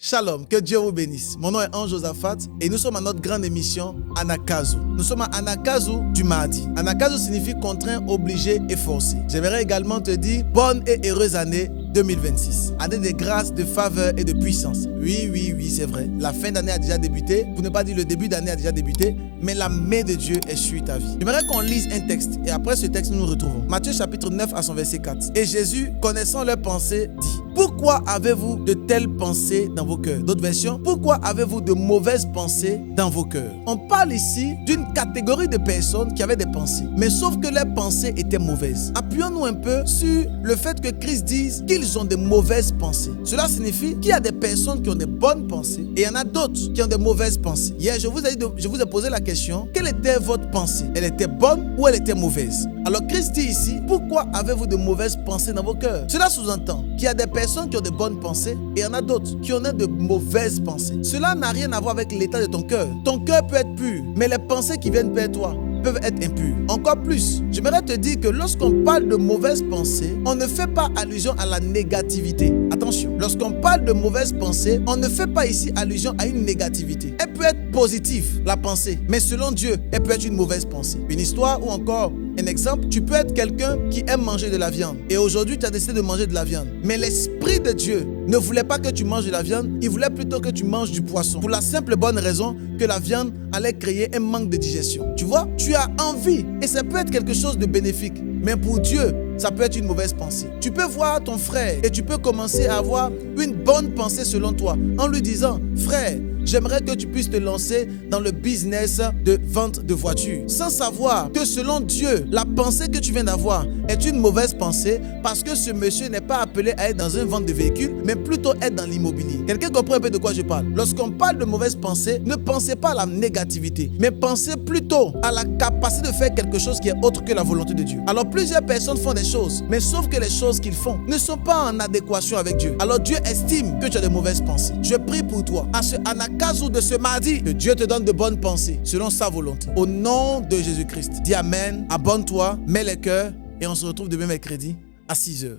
Shalom, que Dieu vous bénisse. Mon nom est Ange Josaphat et nous sommes à notre grande émission Anakazu. Nous sommes à Anakazu du mardi. Anakazu signifie contraint, obligé et forcé. J'aimerais également te dire bonne et heureuse année 2026. Année de grâce, de faveur et de puissance. Oui, c'est vrai. La fin d'année a déjà débuté. Pour ne pas dire le début d'année a déjà débuté. Mais la main de Dieu est sur ta vie. J'aimerais qu'on lise un texte et après ce texte, nous nous retrouvons. Matthieu chapitre 9 à son verset 4. Et Jésus, connaissant leurs pensées, dit: pourquoi avez-vous de telles pensées dans vos cœurs? D'autres versions: pourquoi avez-vous de mauvaises pensées dans vos cœurs? On parle ici d'une catégorie de personnes qui avaient des pensées, mais sauf que leurs pensées étaient mauvaises. Appuyons-nous un peu sur le fait que Christ dise qu'ils ont de mauvaises pensées. Cela signifie qu'il y a des personnes qui ont de bonnes pensées et il y en a d'autres qui ont de mauvaises pensées. Hier, je vous ai posé la question: quelle était votre pensée? Elle était bonne ou elle était mauvaise? Alors Christ dit ici: pourquoi avez-vous de mauvaises pensées dans vos cœurs? Cela sous-entend qu'il y a des personnes qui ont de bonnes pensées et il y en a d'autres qui ont de mauvaises pensées. Cela n'a rien à voir avec l'état de ton cœur. Ton cœur peut être pur, mais les pensées qui viennent vers toi peuvent être impures. Encore plus, j'aimerais te dire que lorsqu'on parle de mauvaises pensées, on ne fait pas allusion à la négativité. Attention, lorsqu'on parle de mauvaises pensées, on ne fait pas ici allusion à une négativité. Elle peut être positive, la pensée, mais selon Dieu, elle peut être une mauvaise pensée. Une histoire ou encore un exemple: tu peux être quelqu'un qui aime manger de la viande et aujourd'hui tu as décidé de manger de la viande, mais l'Esprit de Dieu ne voulait pas que tu manges de la viande, il voulait plutôt que tu manges du poisson, pour la simple bonne raison que la viande allait créer un manque de digestion. Tu vois, tu as envie et ça peut être quelque chose de bénéfique, mais pour Dieu, ça peut être une mauvaise pensée. Tu peux voir ton frère et tu peux commencer à avoir une bonne pensée selon toi en lui disant: frère, j'aimerais que tu puisses te lancer dans le business de vente de voitures, sans savoir que selon Dieu, la pensée que tu viens d'avoir est une mauvaise pensée, parce que ce monsieur n'est pas appelé à être dans une vente de véhicules, mais plutôt être dans l'immobilier. Quelqu'un comprend un peu de quoi je parle? Lorsqu'on parle de mauvaise pensée, ne pensez pas à la négativité, mais pensez plutôt à la capacité de faire quelque chose qui est autre que la volonté de Dieu. Alors plusieurs personnes font des choses, mais sauf que les choses qu'ils font ne sont pas en adéquation avec Dieu. Alors Dieu estime que tu as de mauvaises pensées. Je prie pour toi, à ce Anakazu de ce mardi, que Dieu te donne de bonnes pensées selon sa volonté. Au nom de Jésus-Christ, dis Amen, abonne-toi, mets les cœurs et on se retrouve demain mercredi à 6h.